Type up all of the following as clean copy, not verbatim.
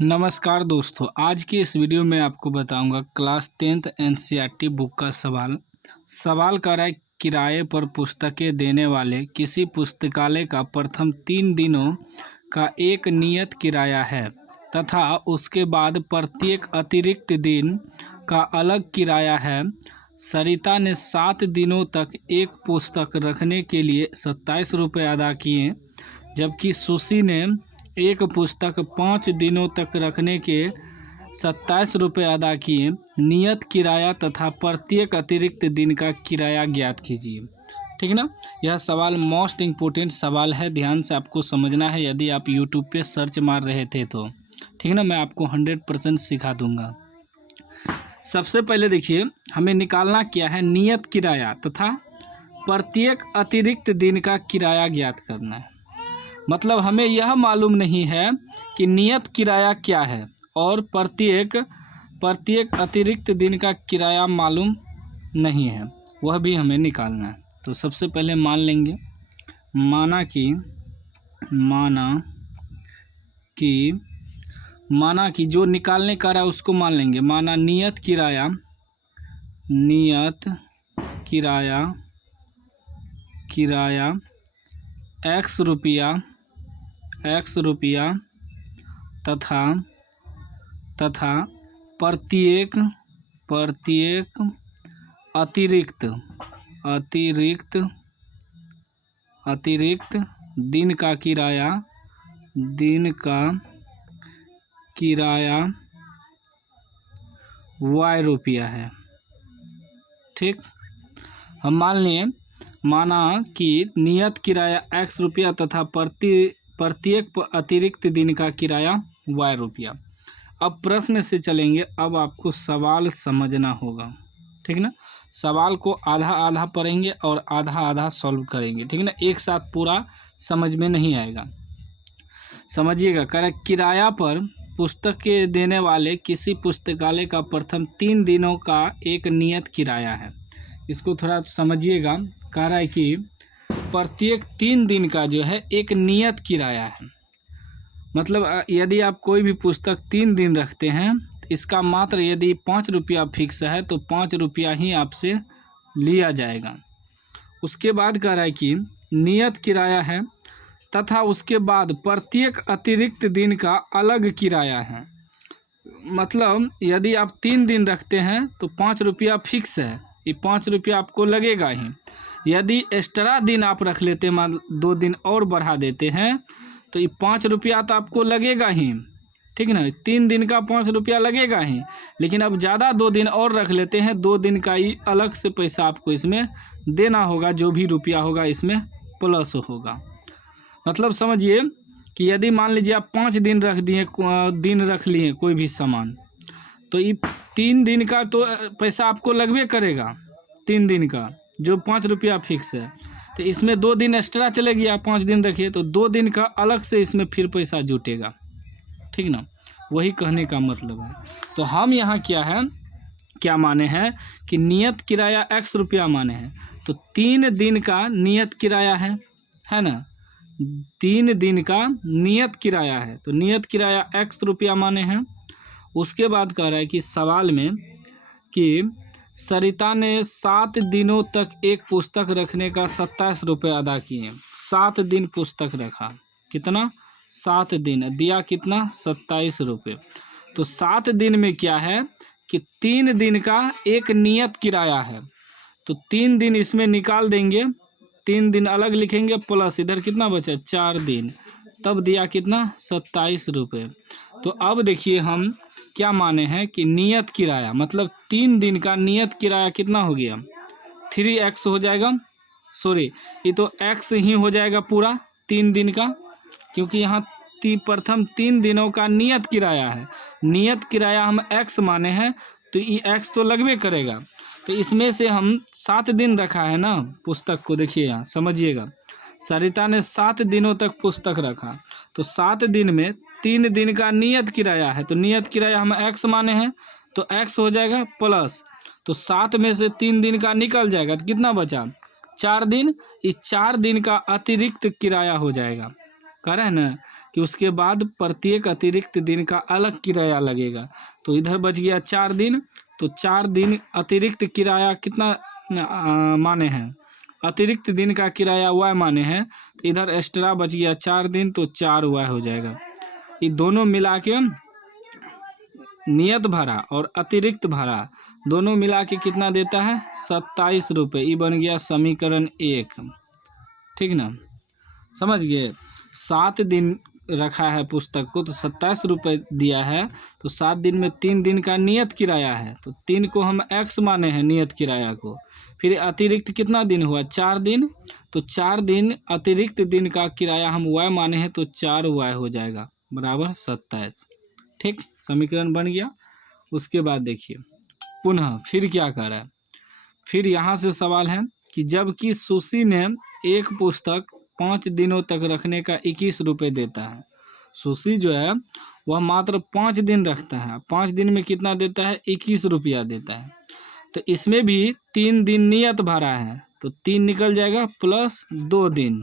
नमस्कार दोस्तों, आज की इस वीडियो में आपको बताऊंगा क्लास 10th एनसीईआरटी बुक का सवाल कर रहा है। किराए पर पुस्तकें देने वाले किसी पुस्तकालय का प्रथम 3 दिनों का एक नियत किराया है तथा उसके बाद प्रत्येक अतिरिक्त दिन का अलग किराया है। सरिता ने 7 दिनों तक एक पुस्तक रखने के लिए 27 रुपये अदा किए, जबकि सुशी ने एक पुस्तक 5 दिनों तक रखने के 27 रुपये अदा किए। नियत किराया तथा प्रत्येक अतिरिक्त दिन का किराया ज्ञात कीजिए। ठीक है ना। यह सवाल मोस्ट इम्पोर्टेंट सवाल है, ध्यान से आपको समझना है। यदि आप यूट्यूब पे सर्च मार रहे थे तो ठीक है ना, मैं आपको 100% सिखा दूंगा। सबसे पहले देखिए, हमें निकालना क्या है, नियत किराया तथा प्रत्येक अतिरिक्त दिन का किराया ज्ञात करना है। मतलब हमें यह मालूम नहीं है कि नियत किराया क्या है और प्रत्येक अतिरिक्त दिन का किराया मालूम नहीं है, वह भी हमें निकालना है। तो सबसे पहले मान लेंगे, माना कि जो निकालने का रहा है उसको मान लेंगे। माना नियत किराया x रुपया तथा प्रत्येक अतिरिक्त दिन का किराया y रुपया है। ठीक, हम माना कि नियत किराया x रुपया तथा प्रत्येक अतिरिक्त दिन का किराया y रुपया। अब प्रश्न से चलेंगे, अब आपको सवाल समझना होगा। ठीक ना, सवाल को आधा आधा पढ़ेंगे और आधा आधा सॉल्व करेंगे। ठीक ना, एक साथ पूरा समझ में नहीं आएगा। समझिएगा। कह रहा किराया पर पुस्तकें देने वाले किसी पुस्तकालय का प्रथम 3 दिनों का एक नियत किराया है। इसको थोड़ा समझिएगा। कह रहा है कि प्रत्येक 3 दिन का जो है एक नियत किराया है। मतलब यदि आप कोई भी पुस्तक 3 दिन रखते हैं, इसका मात्र यदि 5 रुपया फिक्स है तो 5 रुपया ही आपसे लिया जाएगा। उसके बाद कह रहा है कि नियत किराया है तथा उसके बाद प्रत्येक अतिरिक्त दिन का अलग किराया है। मतलब यदि आप 3 दिन रखते हैं तो 5 रुपया फिक्स है, ये 5 रुपया आपको लगेगा ही। यदि एक्स्ट्रा दिन आप रख लेते हैं, मान 2 दिन और बढ़ा देते हैं, तो ये 5 रुपया तो आपको लगेगा ही। ठीक है ना, 3 दिन का 5 रुपया लगेगा ही, लेकिन अब ज़्यादा 2 दिन और रख लेते हैं, 2 दिन का ही अलग से पैसा आपको इसमें देना होगा। जो भी रुपया होगा इसमें प्लस होगा। मतलब समझिए कि यदि मान लीजिए आप 5 दिन रख लिए कोई भी सामान, तो ये 3 दिन का तो पैसा आपको लगबे करेगा। 3 दिन का जो 5 रुपया फिक्स है, तो इसमें 2 दिन एक्स्ट्रा चले गया, 5 दिन रखिए तो 2 दिन का अलग से इसमें फिर पैसा जुटेगा। ठीक ना, वही कहने का मतलब है। तो हम यहाँ क्या माने हैं कि नियत किराया x रुपया माने हैं, तो 3 दिन का नियत किराया है ना, 3 दिन का नियत किराया है, तो नियत किराया x रुपया माने हैं। उसके बाद कह रहा है कि सवाल में कि सरिता ने 7 दिनों तक एक पुस्तक रखने का 27 रुपये अदा किए। 7 दिन पुस्तक रखा, कितना, 7 दिन, दिया कितना, 27 रुपये। तो 7 दिन में क्या है कि 3 दिन का एक नियत किराया है, तो 3 दिन इसमें निकाल देंगे, 3 दिन अलग लिखेंगे, प्लस इधर कितना बचा, 4 दिन, तब दिया कितना, 27 रुपये। तो अब देखिए हम क्या माने हैं कि नियत किराया मतलब 3 दिन का नियत किराया कितना हो गया, 3x हो जाएगा। सॉरी, ये तो x ही हो जाएगा पूरा 3 दिन का, क्योंकि यहाँ प्रथम 3 दिनों का नियत किराया है। नियत किराया हम x माने हैं, तो ये x तो लगबे करेगा। तो इसमें से हम 7 दिन रखा है ना पुस्तक को, देखिए यहाँ समझिएगा। सरिता ने 7 दिनों तक पुस्तक रखा, तो 7 दिन में 3 दिन का नियत किराया है, तो नियत किराया हम x माने हैं, तो x हो जाएगा प्लस, तो 7 में से 3 दिन का निकल जाएगा, तो कितना बचा, 4 दिन। इस 4 दिन का अतिरिक्त किराया हो जाएगा। कह रहे हैं ना कि उसके बाद प्रत्येक अतिरिक्त दिन का अलग किराया लगेगा। तो इधर बच गया 4 दिन, तो 4 दिन अतिरिक्त किराया कितना माने हैं, अतिरिक्त दिन का किराया y माने हैं, तो इधर एक्स्ट्रा बच गया 4 दिन, तो 4y हो जाएगा। ये दोनों मिला के नियत भाड़ा और अतिरिक्त भाड़ा दोनों मिला के कितना देता है, 27 रुपये। ये बन गया समीकरण 1। ठीक ना, समझ गए। 7 दिन रखा है पुस्तक को, तो 27 रुपये दिया है, तो 7 दिन में 3 दिन का नियत किराया है, तो 3 को हम x माने हैं नियत किराया को। फिर अतिरिक्त कितना दिन हुआ, 4 दिन, तो 4 दिन अतिरिक्त दिन का किराया हम y माने हैं, तो 4y हो जाएगा बराबर 27। ठीक, समीकरण बन गया। उसके बाद देखिए पुनः फिर क्या कर रहा है, फिर यहाँ से सवाल है कि जबकि सुशी ने एक पुस्तक 5 दिनों तक रखने का 21 रुपये देता है। सुशी जो है वह मात्र 5 दिन रखता है, 5 दिन में कितना देता है, 21 रुपया देता है। तो इसमें भी 3 दिन नियत भाड़ा है, तो 3 निकल जाएगा प्लस 2 दिन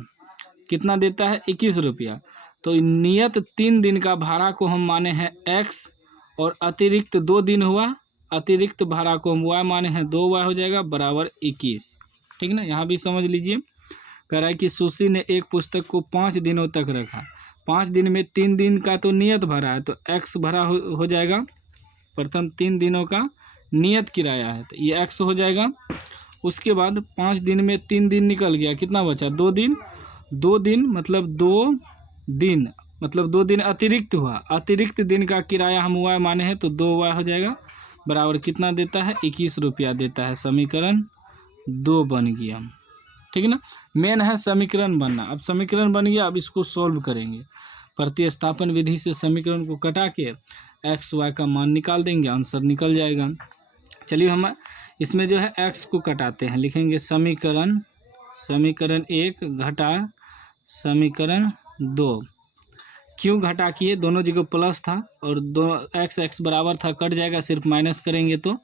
कितना देता है, 21 रुपया। तो नियत 3 दिन का भाड़ा को हम माने हैं x, और अतिरिक्त 2 दिन हुआ, अतिरिक्त भाड़ा को हम y माने हैं 2y हो जाएगा बराबर 21। ठीक ना, यहाँ भी समझ लीजिए। कह रहा है कि सुशी ने एक पुस्तक को 5 दिनों तक रखा, 5 दिन में 3 दिन का तो नियत भरा है, तो x भरा हो जाएगा। प्रथम 3 दिनों का नियत किराया है, तो ये x हो जाएगा। उसके बाद 5 दिन में 3 दिन निकल गया, कितना बचा, 2 दिन। 2 दिन मतलब 2 दिन अतिरिक्त हुआ, अतिरिक्त दिन का किराया हम y माने हैं, तो 2y हो जाएगा बराबर कितना देता है, 21 रुपया देता है। समीकरण 2 बन गया। ठीक ना, मेन है समीकरण बनना। अब समीकरण बन गया, अब इसको सॉल्व करेंगे। प्रतिस्थापन विधि से समीकरण को कटा के x y का मान निकाल देंगे, आंसर निकल जाएगा। चलिए हम इसमें जो है x को कटाते हैं, लिखेंगे समीकरण 1 घटा समीकरण 2। क्यों घटा किए, दोनों जगह प्लस था और दो x बराबर था, कट जाएगा, सिर्फ माइनस करेंगे तो।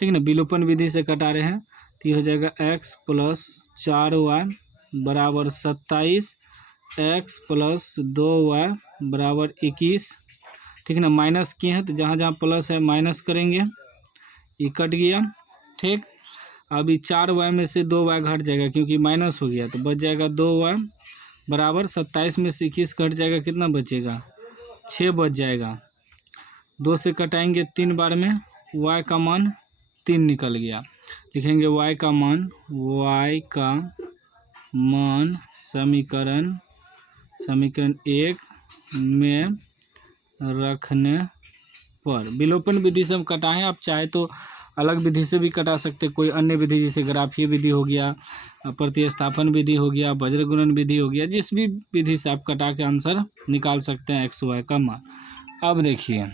ठीक ना, विलोपन विधि से कटा रहे हैं, तो ये हो जाएगा x प्लस 4y बराबर 27, x प्लस 2y बराबर 21। ठीक ना, माइनस किए हैं तो जहाँ जहाँ प्लस है माइनस करेंगे, ये कट गया। ठीक, अभी 4y में से 2y घट जाएगा क्योंकि माइनस हो गया, तो बच जाएगा 2y बराबर 27 में से 21 कट जाएगा, कितना बचेगा, 6 बच जाएगा। 2 से कटाएंगे 3 बार में, y का मान 3 निकल गया। लिखेंगे y का मान समीकरण 1 में रखने पर। विलोपन विधि से हम कटाएं, आप चाहे तो अलग विधि से भी कटा सकते, कोई अन्य विधि जैसे ग्राफीय विधि हो गया, प्रतिस्थापन विधि हो गया, वज्रगुणन विधि हो गया, जिस भी विधि से आप कटा के आंसर निकाल सकते हैं x y का मान। अब देखिए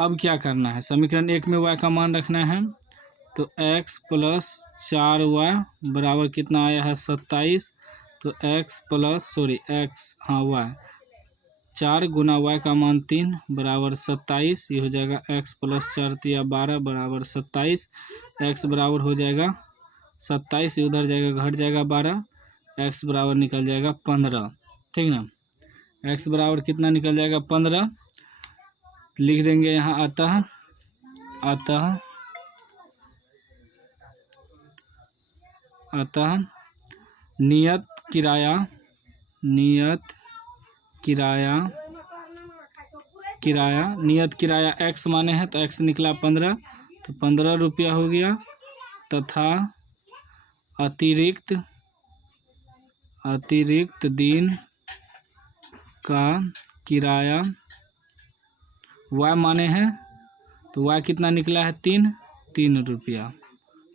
अब क्या करना है, समीकरण 1 में y का मान रखना है, तो x प्लस 4y बराबर कितना आया है, 27। तो y 4 गुना y का मान 3 बराबर 27, ये हो जाएगा x प्लस 4 या 12 बराबर 27। x बराबर हो जाएगा 27, ये उधर जाएगा घट जाएगा 12, x बराबर निकल जाएगा 15। ठीक ना, x बराबर कितना निकल जाएगा, 15। लिख देंगे यहाँ अतः नियत किराया x माने हैं, तो x निकला 15, तो 15 रुपया हो गया, तथा अतिरिक्त दिन का किराया y माने हैं, तो y कितना निकला है, 3 रुपया।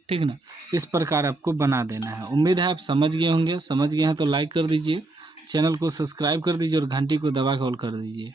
ठीक ना, इस प्रकार आपको बना देना है। उम्मीद है आप समझ गए होंगे, समझ गए हैं तो लाइक कर दीजिए, चैनल को सब्सक्राइब कर दीजिए और घंटी को दबा के ऑल कर दीजिए।